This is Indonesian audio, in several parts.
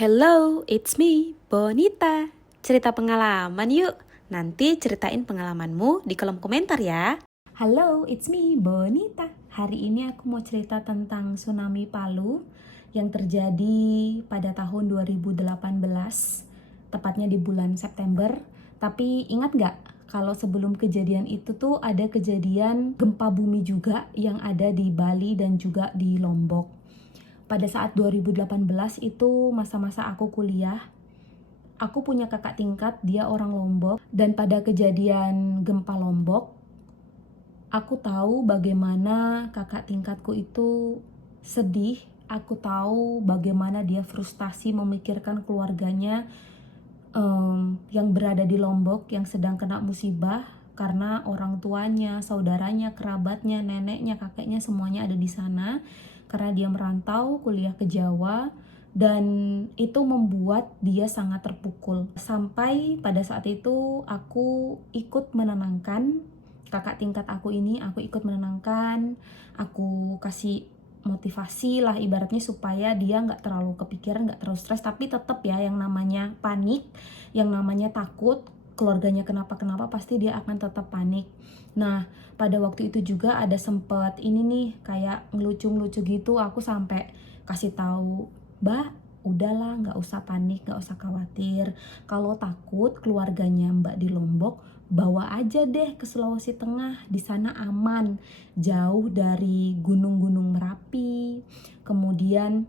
Hello, it's me, Bonita. Cerita pengalaman yuk. Nanti ceritain pengalamanmu di kolom komentar ya. Halo, it's me, Bonita. Hari ini aku mau cerita tentang tsunami Palu yang terjadi pada tahun 2018, tepatnya di bulan September. Tapi ingat nggak, kalau sebelum kejadian itu tuh ada kejadian gempa bumi juga yang ada di Bali dan juga di Lombok. Pada saat 2018 itu masa-masa aku kuliah. Aku punya kakak tingkat, dia orang Lombok. Dan pada kejadian gempa Lombok, aku tahu bagaimana kakak tingkatku itu sedih. Aku tahu bagaimana dia frustasi memikirkan keluarganya yang berada di Lombok yang sedang kena musibah karena orang tuanya, saudaranya, kerabatnya, neneknya, kakeknya semuanya ada di sana karena dia merantau kuliah ke Jawa. Dan itu membuat dia sangat terpukul. Sampai pada saat itu aku ikut menenangkan kakak tingkat aku ini, aku ikut menenangkan, aku kasih motivasi lah ibaratnya supaya dia nggak terlalu kepikiran, nggak terlalu stres. Tapi tetap ya, yang namanya panik, yang namanya takut keluarganya kenapa-kenapa, pasti dia akan tetap panik. Nah, pada waktu itu juga ada sempet ini nih, kayak ngelucu-ngelucu gitu. Aku sampai kasih tahu, Mbak, udahlah, nggak usah panik, nggak usah khawatir. Kalau takut keluarganya Mbak di Lombok, bawa aja deh ke Sulawesi Tengah. Di sana aman, jauh dari gunung-gunung Merapi. Kemudian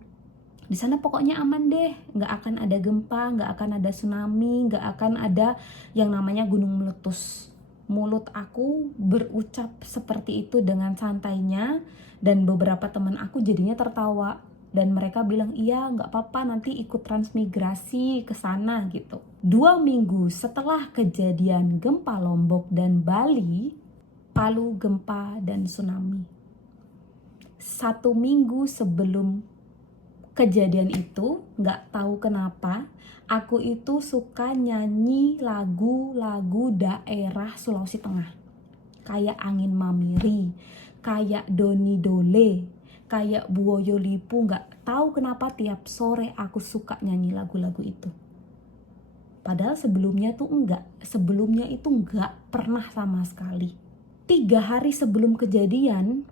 di sana pokoknya aman deh, nggak akan ada gempa, nggak akan ada tsunami, nggak akan ada yang namanya gunung meletus. Mulut aku berucap seperti itu dengan santainya, dan beberapa teman aku jadinya tertawa. Dan mereka bilang, iya nggak apa-apa, nanti ikut transmigrasi ke sana gitu. 2 minggu setelah kejadian gempa Lombok dan Bali, Palu gempa dan tsunami. 1 minggu sebelum kejadian itu, nggak tahu kenapa, aku itu suka nyanyi lagu-lagu daerah Sulawesi Tengah. Kayak Angin Mamiri, kayak Doni Dole, kayak Buoyo Lipu. Nggak tahu kenapa tiap sore aku suka nyanyi lagu-lagu itu. Padahal sebelumnya itu enggak pernah sama sekali. 3 hari sebelum kejadian,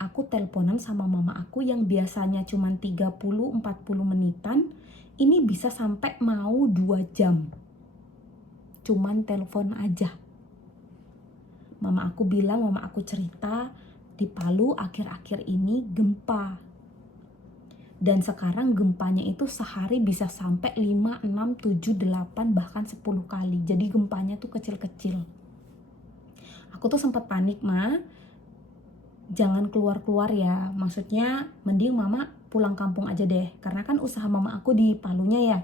aku teleponan sama mama aku yang biasanya cuma 30-40 menitan, ini bisa sampai mau 2 jam. Cuman telepon aja. Mama aku cerita, di Palu akhir-akhir ini gempa. Dan sekarang gempanya itu sehari bisa sampai 5, 6, 7, 8, bahkan 10 kali. Jadi gempanya tuh kecil-kecil. Aku tuh sempat panik, Ma. Jangan keluar-keluar ya. Maksudnya mending mama pulang kampung aja deh. Karena kan usaha mama aku di Palunya ya.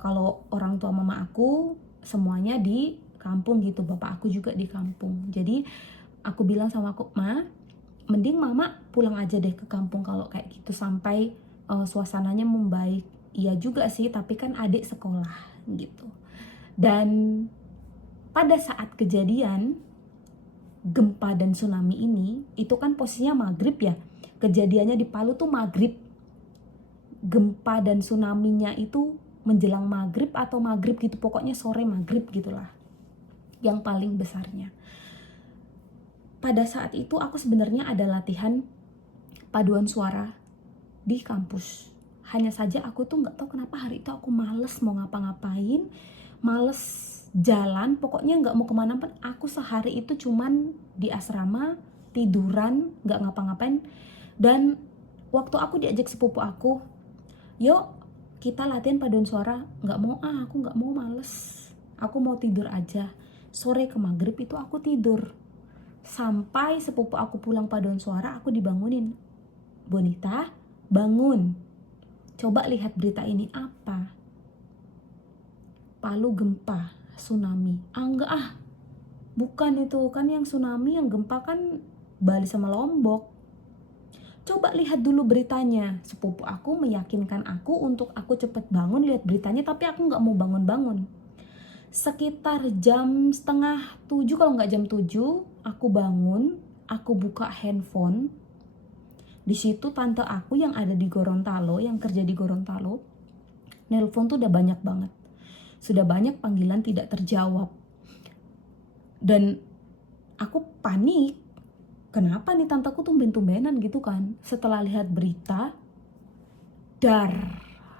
Kalau orang tua mama aku semuanya di kampung gitu. Bapak aku juga di kampung. Jadi aku bilang sama aku, Ma, mending mama pulang aja deh ke kampung kalau kayak gitu sampai suasananya membaik. Iya juga sih, tapi kan adik sekolah gitu. Dan pada saat kejadian gempa dan tsunami ini, itu kan posisinya maghrib ya. Kejadiannya di Palu tuh maghrib. Gempa dan tsunaminya itu menjelang maghrib atau maghrib gitu, pokoknya sore maghrib gitulah. Yang paling besarnya. Pada saat itu aku sebenarnya ada latihan paduan suara di kampus. Hanya saja aku tuh nggak tahu kenapa hari itu aku males mau ngapa-ngapain, males jalan, pokoknya nggak mau kemana pun. Aku sehari itu cuman di asrama, tiduran, nggak ngapa-ngapain. Dan waktu aku diajak sepupu aku, yuk kita latihan paduan suara, nggak mau, aku nggak mau, males, aku mau tidur aja. Sore ke maghrib itu aku tidur. Sampai sepupu aku pulang paduan suara, aku dibangunin. Bonita, bangun. Coba lihat berita ini, apa? Palu gempa, tsunami. Enggak bukan itu. Kan yang tsunami, yang gempa kan Bali sama Lombok. Coba lihat dulu beritanya. Sepupu aku meyakinkan aku untuk aku cepet bangun lihat beritanya, tapi aku nggak mau bangun-bangun. Sekitar jam setengah 7, kalau nggak jam 7, aku bangun, aku buka handphone. Di situ tante aku yang ada di Gorontalo, yang kerja di Gorontalo, Nelpon tuh udah banyak banget. Sudah banyak panggilan tidak terjawab. Dan aku panik. Kenapa nih tanteku tumben-tumbenan gitu kan? Setelah lihat berita,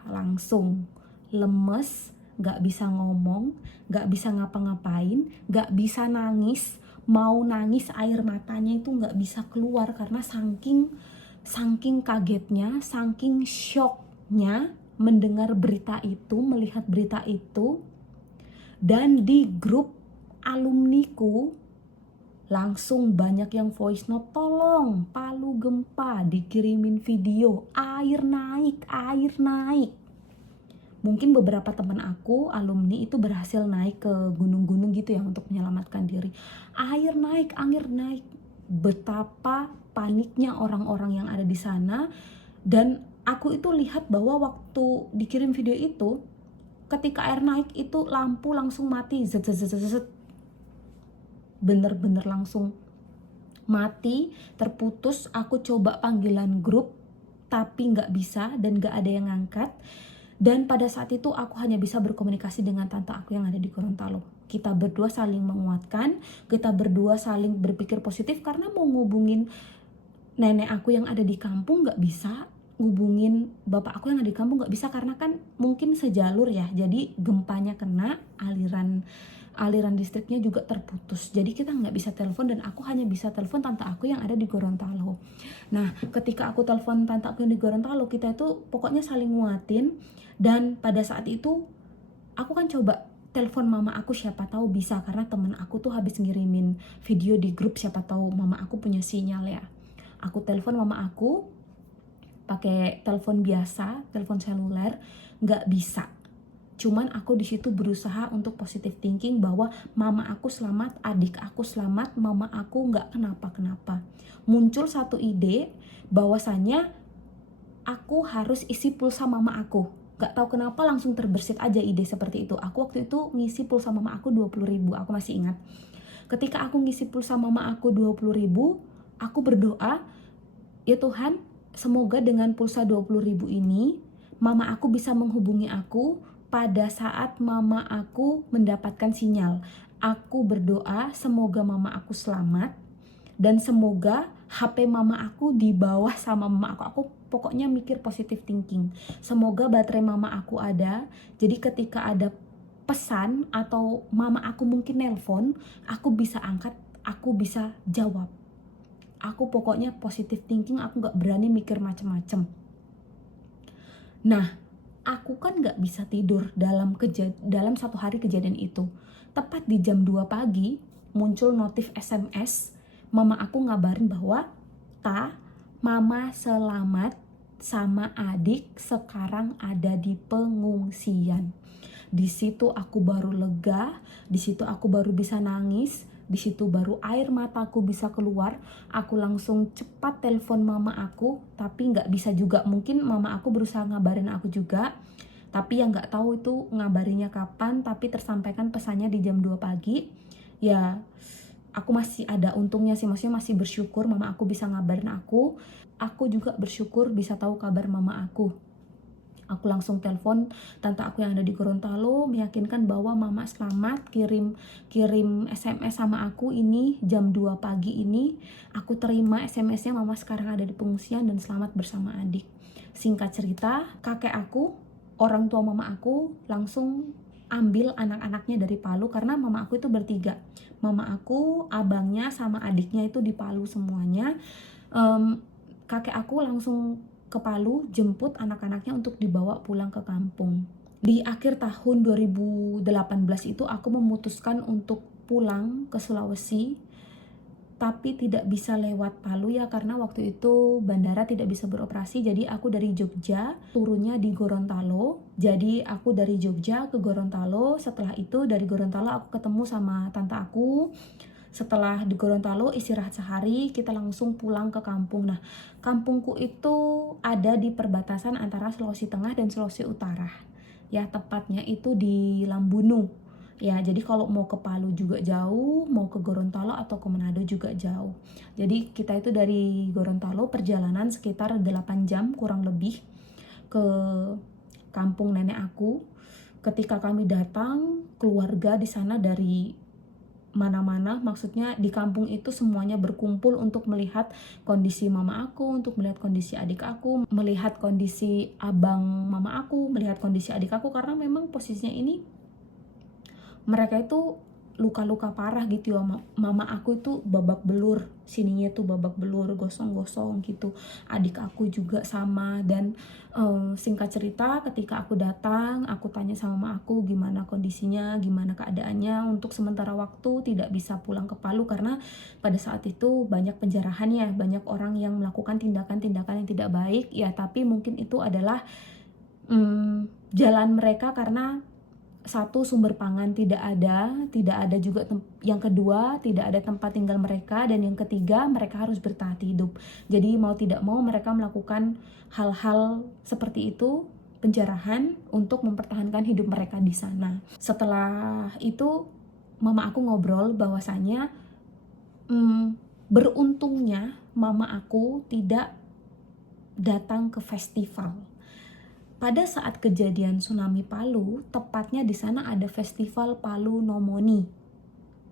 langsung lemes, gak bisa ngomong, gak bisa ngapa-ngapain, gak bisa nangis. Mau nangis air matanya itu gak bisa keluar karena saking kagetnya, saking shocknya mendengar berita itu, melihat berita itu. Dan di grup alumniku langsung banyak yang voice note, tolong Palu gempa, dikirimin video, air naik. Mungkin beberapa teman aku alumni itu berhasil naik ke gunung-gunung gitu ya untuk menyelamatkan diri. Air naik. Betapa paniknya orang-orang yang ada di sana. Dan aku itu lihat bahwa waktu dikirim video itu, ketika air naik itu lampu langsung mati, zet. Bener-bener langsung mati, terputus. Aku coba panggilan grup tapi nggak bisa dan nggak ada yang ngangkat. Dan pada saat itu aku hanya bisa berkomunikasi dengan tante aku yang ada di Gorontalo. Kita berdua saling menguatkan, kita berdua saling berpikir positif karena mau ngubungin nenek aku yang ada di kampung nggak bisa, ngubungin bapak aku yang ada di kampung nggak bisa karena kan mungkin sejalur ya. Jadi gempanya kena, aliran listriknya juga terputus. Jadi kita nggak bisa telepon dan aku hanya bisa telepon tante aku yang ada di Gorontalo. Nah, ketika aku telepon tante aku yang di Gorontalo, kita itu pokoknya saling nguatin. Dan pada saat itu aku kan coba telepon mama aku, siapa tahu bisa, karena temen aku tuh habis ngirimin video di grup, siapa tahu mama aku punya sinyal ya. Aku telepon mama aku pakai telepon biasa, telepon seluler, nggak bisa. Cuman aku di situ berusaha untuk positive thinking bahwa mama aku selamat, adik aku selamat, mama aku nggak kenapa-kenapa. Muncul satu ide bahwasanya aku harus isi pulsa mama aku. Gak tahu kenapa langsung terbersit aja ide seperti itu. Aku waktu itu ngisi pulsa mama aku 20.000, aku masih ingat. Ketika aku ngisi pulsa mama aku 20.000, aku berdoa, ya Tuhan, semoga dengan pulsa 20.000 ini, mama aku bisa menghubungi aku pada saat mama aku mendapatkan sinyal. Aku berdoa semoga mama aku selamat dan semoga HP mama aku di bawah sama mama aku. Aku pokoknya mikir positive thinking. Semoga baterai mama aku ada. Jadi ketika ada pesan atau mama aku mungkin nelpon, aku bisa angkat, aku bisa jawab. Aku pokoknya positive thinking, aku gak berani mikir macem-macem. Nah, aku kan gak bisa tidur dalam satu hari kejadian itu. Tepat di jam 2 pagi muncul notif SMS, mama aku ngabarin bahwa mama selamat sama adik sekarang ada di pengungsian. Di situ aku baru lega, di situ aku baru bisa nangis, di situ baru air mataku bisa keluar. Aku langsung cepat telepon mama aku, tapi nggak bisa juga. Mungkin mama aku berusaha ngabarin aku juga, tapi yang nggak tahu itu ngabarinya kapan. Tapi tersampaikan pesannya di jam 2 pagi. Ya, aku masih ada untungnya sih, maksudnya masih bersyukur mama aku bisa ngabarin aku. Aku juga bersyukur bisa tahu kabar mama aku. Aku langsung telepon tante aku yang ada di Gorontalo, meyakinkan bahwa mama selamat, kirim SMS sama aku ini jam 2 pagi ini. Aku terima SMS-nya, mama sekarang ada di pengungsian dan selamat bersama adik. Singkat cerita, kakek aku, orang tua mama aku langsung ambil anak-anaknya dari Palu karena mama aku itu bertiga. Mama aku, abangnya sama adiknya itu di Palu semuanya. Kakek aku langsung ke Palu jemput anak-anaknya untuk dibawa pulang ke kampung. Di akhir tahun 2018 itu aku memutuskan untuk pulang ke Sulawesi, tapi tidak bisa lewat Palu ya karena waktu itu bandara tidak bisa beroperasi. Jadi aku dari Jogja turunnya di Gorontalo. Jadi aku dari Jogja ke Gorontalo. Setelah itu dari Gorontalo aku ketemu sama tante aku. Setelah di Gorontalo istirahat sehari, kita langsung pulang ke kampung. Nah, kampungku itu ada di perbatasan antara Sulawesi Tengah dan Sulawesi Utara. Ya, tepatnya itu di Lambunu. Ya, jadi kalau mau ke Palu juga jauh, mau ke Gorontalo atau ke Manado juga jauh. Jadi kita itu dari Gorontalo perjalanan sekitar 8 jam kurang lebih ke kampung nenek aku. Ketika kami datang, keluarga di sana dari mana-mana, maksudnya di kampung itu semuanya berkumpul untuk melihat kondisi mama aku, untuk melihat kondisi adik aku, melihat kondisi abang mama aku, melihat kondisi adik aku, karena memang posisinya ini mereka itu luka-luka parah gitu ya. Mama aku itu babak belur, sininya tuh babak belur, gosong-gosong gitu. Adik aku juga sama. Dan singkat cerita, ketika aku datang, aku tanya sama mama aku gimana kondisinya, gimana keadaannya. Untuk sementara waktu tidak bisa pulang ke Palu karena pada saat itu banyak penjarahannya, banyak orang yang melakukan tindakan-tindakan yang tidak baik ya. Tapi mungkin itu adalah jalan mereka, karena satu, sumber pangan tidak ada juga yang kedua, tidak ada tempat tinggal mereka, dan yang ketiga, mereka harus bertahan hidup. Jadi mau tidak mau mereka melakukan hal-hal seperti itu, penjarahan, untuk mempertahankan hidup mereka di sana. Setelah itu mama aku ngobrol bahwasanya beruntungnya mama aku tidak datang ke festival. Pada saat kejadian tsunami Palu, tepatnya di sana ada festival Palu Nomoni.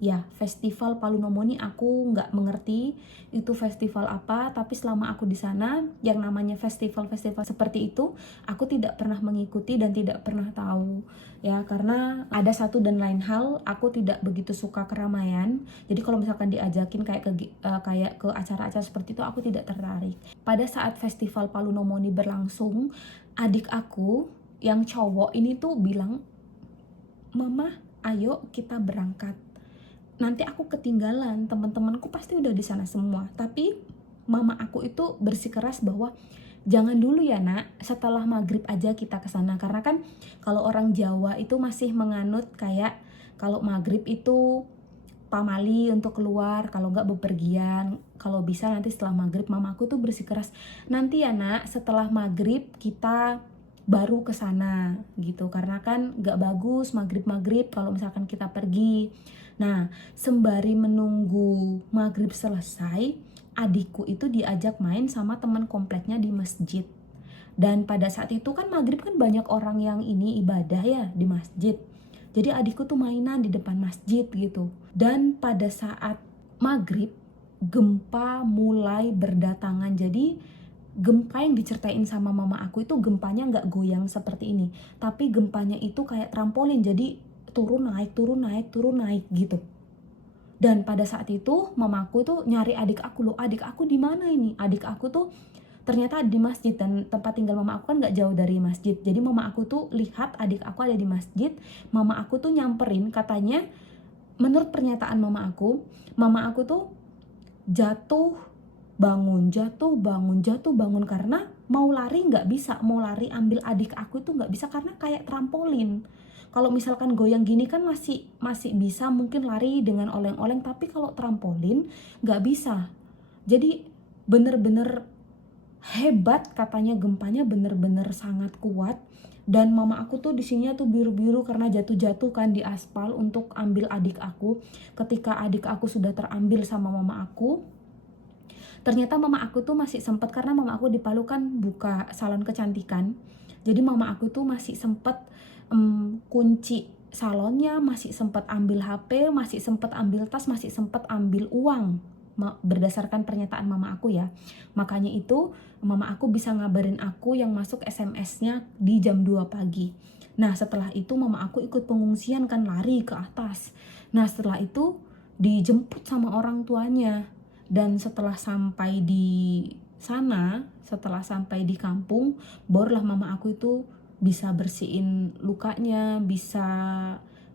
Ya, festival Palu Nomoni aku nggak mengerti itu festival apa, tapi selama aku di sana, yang namanya festival-festival seperti itu, aku tidak pernah mengikuti dan tidak pernah tahu. Ya, karena ada satu dan lain hal, aku tidak begitu suka keramaian. Jadi kalau misalkan diajakin kayak ke acara-acara seperti itu, aku tidak tertarik. Pada saat festival Palu Nomoni berlangsung, adik aku yang cowok ini tuh bilang, "Mama, ayo kita berangkat. Nanti aku ketinggalan, teman-temanku pasti udah di sana semua." Tapi mama aku itu bersikeras bahwa jangan dulu ya nak, setelah maghrib aja kita ke sana. Karena kan kalau orang Jawa itu masih menganut kayak kalau maghrib itu pamali untuk keluar, kalau nggak bepergian. Kalau bisa nanti setelah maghrib. Mamaku tuh bersikeras, nanti ya nak, setelah maghrib kita baru ke sana gitu, karena kan nggak bagus maghrib kalau misalkan kita pergi. Nah, sembari menunggu maghrib selesai, adikku itu diajak main sama teman kompleknya di masjid. Dan pada saat itu kan maghrib kan banyak orang yang ini ibadah ya di masjid. Jadi adikku tuh mainan di depan masjid gitu. Dan pada saat maghrib, gempa mulai berdatangan. Jadi gempa yang diceritain sama mama aku itu gempanya nggak goyang seperti ini. Tapi gempanya itu kayak trampolin. Jadi turun naik gitu. Dan pada saat itu mamaku tuh nyari adik aku, loh adik aku di mana ini? Adik aku tuh ternyata di masjid, dan tempat tinggal mama aku kan nggak jauh dari masjid. Jadi mama aku tuh lihat adik aku ada di masjid, mama aku tuh nyamperin, katanya menurut pernyataan mama aku tuh jatuh bangun karena mau lari nggak bisa, mau lari ambil adik aku itu nggak bisa karena kayak trampolin. Kalau misalkan goyang gini kan masih bisa mungkin lari dengan oleng-oleng, tapi kalau trampolin nggak bisa. Jadi bener-bener hebat, katanya gempanya bener-bener sangat kuat. Dan mama aku tuh di sini tuh biru-biru karena jatuh-jatuh kan di aspal untuk ambil adik aku. Ketika adik aku sudah terambil sama mama aku, ternyata mama aku tuh masih sempat, karena mama aku di Palu kan buka salon kecantikan. Jadi mama aku tuh masih sempat kunci salonnya, masih sempat ambil HP, masih sempat ambil tas, masih sempat ambil uang. Berdasarkan pernyataan mama aku ya. Makanya itu mama aku bisa ngabarin aku yang masuk SMS-nya di jam 2 pagi. Nah setelah itu mama aku ikut pengungsian kan, lari ke atas. Nah setelah itu dijemput sama orang tuanya. Dan setelah sampai di sana, setelah sampai di kampung, barulah mama aku itu bisa bersihin lukanya, bisa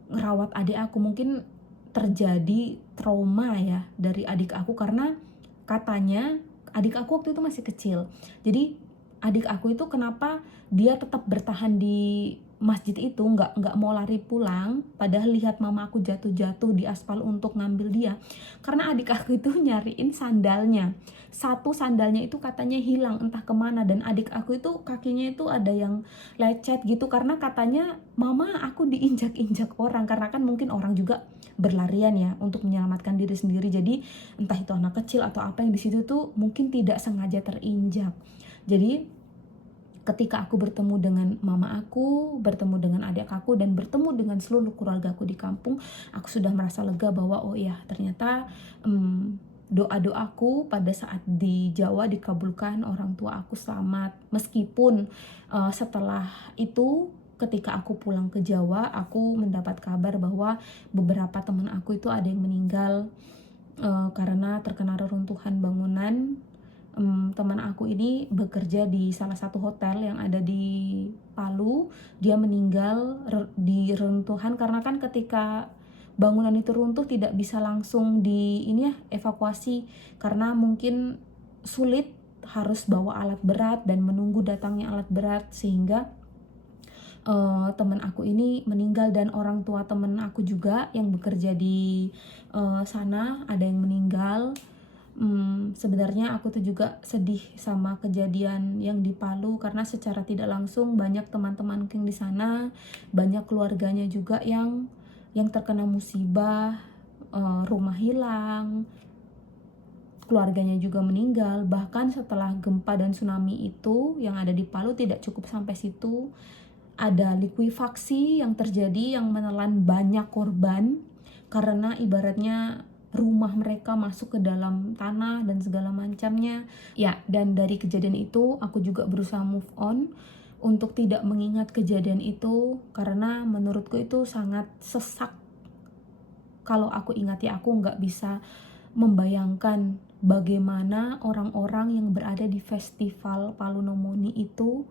ngerawat adik aku. Mungkin terjadi trauma ya dari adik aku, karena katanya adik aku waktu itu masih kecil. Jadi adik aku itu kenapa dia tetap bertahan di masjid itu, nggak mau lari pulang, padahal lihat mama aku jatuh-jatuh di aspal untuk ngambil dia, karena adik aku itu nyariin sandalnya. Satu sandalnya itu katanya hilang entah kemana, dan adik aku itu kakinya itu ada yang lecet gitu, karena katanya mama aku diinjak-injak orang, karena kan mungkin orang juga berlarian ya untuk menyelamatkan diri sendiri. Jadi entah itu anak kecil atau apa yang di situ tuh mungkin tidak sengaja terinjak. Jadi ketika aku bertemu dengan mama aku, bertemu dengan adik aku, dan bertemu dengan seluruh keluarga aku di kampung, aku sudah merasa lega bahwa oh iya ternyata doa-doaku pada saat di Jawa dikabulkan, orang tua aku selamat. Meskipun setelah itu ketika aku pulang ke Jawa, aku mendapat kabar bahwa beberapa teman aku itu ada yang meninggal karena terkena reruntuhan bangunan. Teman aku ini bekerja di salah satu hotel yang ada di Palu. Dia meninggal di reruntuhan karena kan ketika bangunan itu runtuh tidak bisa langsung evakuasi karena mungkin sulit, harus bawa alat berat dan menunggu datangnya alat berat, sehingga teman aku ini meninggal. Dan orang tua teman aku juga yang bekerja di sana ada yang meninggal. Sebenarnya aku tuh juga sedih sama kejadian yang di Palu karena secara tidak langsung banyak teman-teman yang di sana, banyak keluarganya juga yang terkena musibah, rumah hilang, keluarganya juga meninggal. Bahkan setelah gempa dan tsunami itu yang ada di Palu tidak cukup sampai situ, ada likuifaksi yang terjadi yang menelan banyak korban karena ibaratnya rumah mereka masuk ke dalam tanah dan segala macamnya. Ya, dan dari kejadian itu aku juga berusaha move on untuk tidak mengingat kejadian itu karena menurutku itu sangat sesak. Kalau aku ingat ya, aku nggak bisa membayangkan bagaimana orang-orang yang berada di festival Palu No Moni itu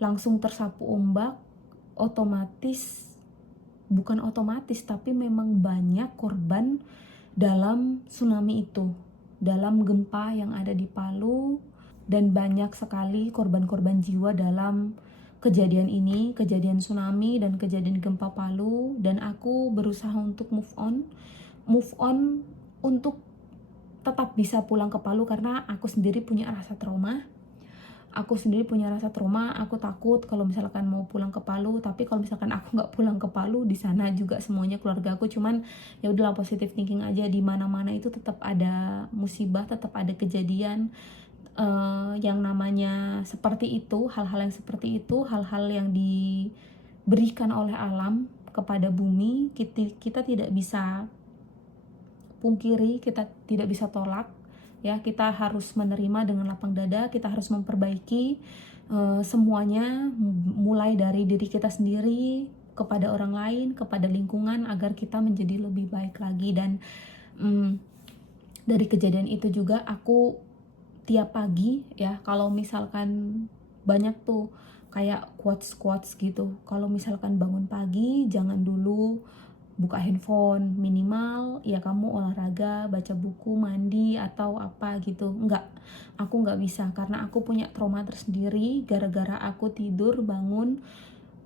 langsung tersapu ombak. Bukan otomatis, tapi memang banyak korban dalam tsunami itu, dalam gempa yang ada di Palu, dan banyak sekali korban-korban jiwa dalam kejadian ini, kejadian tsunami dan kejadian gempa Palu. Dan aku berusaha untuk move on untuk tetap bisa pulang ke Palu karena aku sendiri punya rasa trauma. Aku takut kalau misalkan mau pulang ke Palu, tapi kalau misalkan aku nggak pulang ke Palu, di sana juga semuanya keluarga aku. Cuman ya udahlah, positive thinking aja, di mana-mana itu tetap ada musibah, tetap ada kejadian yang namanya seperti itu, hal-hal yang seperti itu, hal-hal yang diberikan oleh alam kepada bumi. Kita tidak bisa pungkiri, kita tidak bisa tolak. Ya, kita harus menerima dengan lapang dada, kita harus memperbaiki semuanya, mulai dari diri kita sendiri, kepada orang lain, kepada lingkungan, agar kita menjadi lebih baik lagi. Dan dari kejadian itu juga aku tiap pagi ya, kalau misalkan banyak tuh kayak quotes gitu, kalau misalkan bangun pagi jangan dulu buka handphone, minimal ya kamu olahraga, baca buku, mandi atau apa gitu. Aku nggak bisa karena aku punya trauma tersendiri gara-gara aku tidur bangun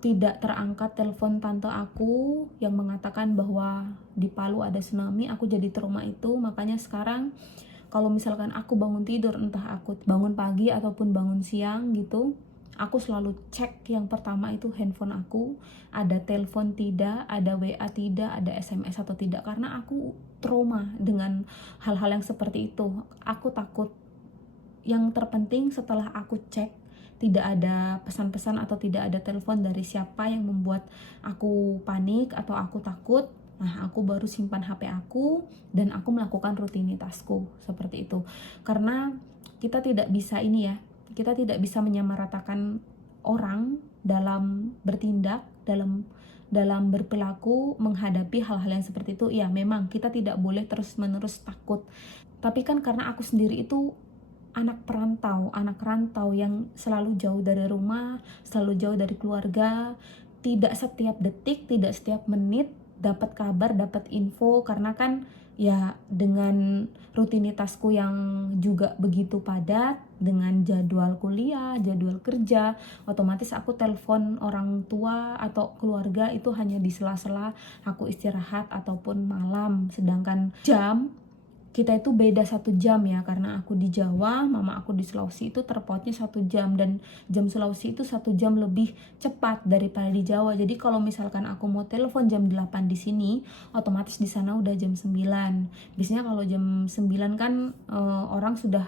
tidak terangkat telepon tante aku yang mengatakan bahwa di Palu ada tsunami. Aku jadi trauma itu. Makanya sekarang kalau misalkan aku bangun tidur, entah aku bangun pagi ataupun bangun siang gitu, aku selalu cek yang pertama itu handphone aku, ada telepon tidak, ada WA tidak, ada SMS atau tidak, karena aku trauma dengan hal-hal yang seperti itu. Aku takut. Yang terpenting setelah aku cek tidak ada pesan-pesan atau tidak ada telepon dari siapa yang membuat aku panik atau aku takut, nah aku baru simpan HP aku dan aku melakukan rutinitasku seperti itu. Karena kita tidak bisa kita tidak bisa menyamaratakan orang dalam bertindak, dalam berperilaku menghadapi hal-hal yang seperti itu. Ya memang kita tidak boleh terus-menerus takut. Tapi kan karena aku sendiri itu anak rantau yang selalu jauh dari rumah, selalu jauh dari keluarga, tidak setiap detik, tidak setiap menit dapat kabar, dapat info, karena kan ya dengan rutinitasku yang juga begitu padat, dengan jadwal kuliah, jadwal kerja, otomatis aku telepon orang tua atau keluarga itu hanya di sela-sela aku istirahat ataupun malam. Sedangkan jam kita itu beda 1 jam ya, karena aku di Jawa, mama aku di Sulawesi itu terpautnya 1 jam, dan jam Sulawesi itu 1 jam lebih cepat daripada di Jawa. Jadi kalau misalkan aku mau telepon jam 8 di sini, otomatis di sana udah jam 9. Biasanya kalau jam 9 kan orang sudah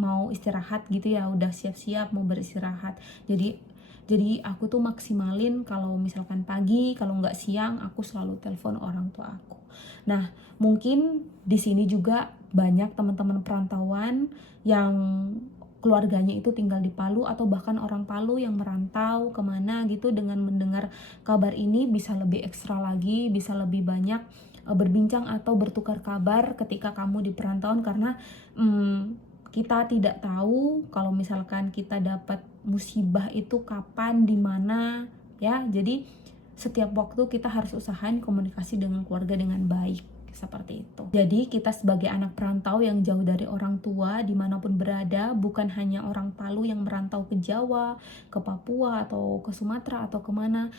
mau istirahat gitu ya, udah siap-siap mau beristirahat. Jadi aku tuh maksimalin kalau misalkan pagi, kalau nggak siang, aku selalu telepon orang tua aku. Nah, mungkin di sini juga banyak teman-teman perantauan yang keluarganya itu tinggal di Palu atau bahkan orang Palu yang merantau kemana gitu, dengan mendengar kabar ini bisa lebih ekstra lagi, bisa lebih banyak berbincang atau bertukar kabar ketika kamu di perantauan, karena kita tidak tahu kalau misalkan kita dapat musibah itu kapan, di mana ya. Jadi setiap waktu kita harus usahain komunikasi dengan keluarga dengan baik, seperti itu. Jadi kita sebagai anak perantau yang jauh dari orang tua dimanapun berada, bukan hanya orang Palu yang merantau ke Jawa, ke Papua, atau ke Sumatera, atau kemana.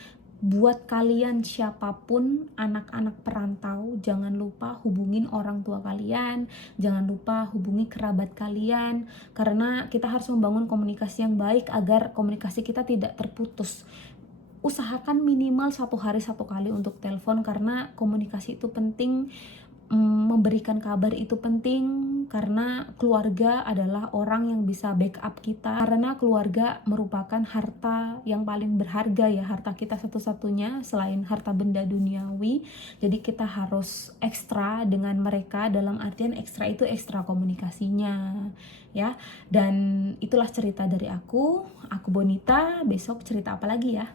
Buat kalian siapapun anak-anak perantau, jangan lupa hubungin orang tua kalian, jangan lupa hubungi kerabat kalian, karena kita harus membangun komunikasi yang baik agar komunikasi kita tidak terputus. Usahakan minimal 1 hari 1 kali untuk telepon, karena komunikasi itu penting. Memberikan kabar itu penting, karena keluarga adalah orang yang bisa backup kita, karena keluarga merupakan harta yang paling berharga ya, harta kita satu-satunya selain harta benda duniawi. Jadi kita harus ekstra dengan mereka, dalam artian ekstra itu ekstra komunikasinya ya. Dan itulah cerita dari aku Bonita. Besok cerita apa lagi ya?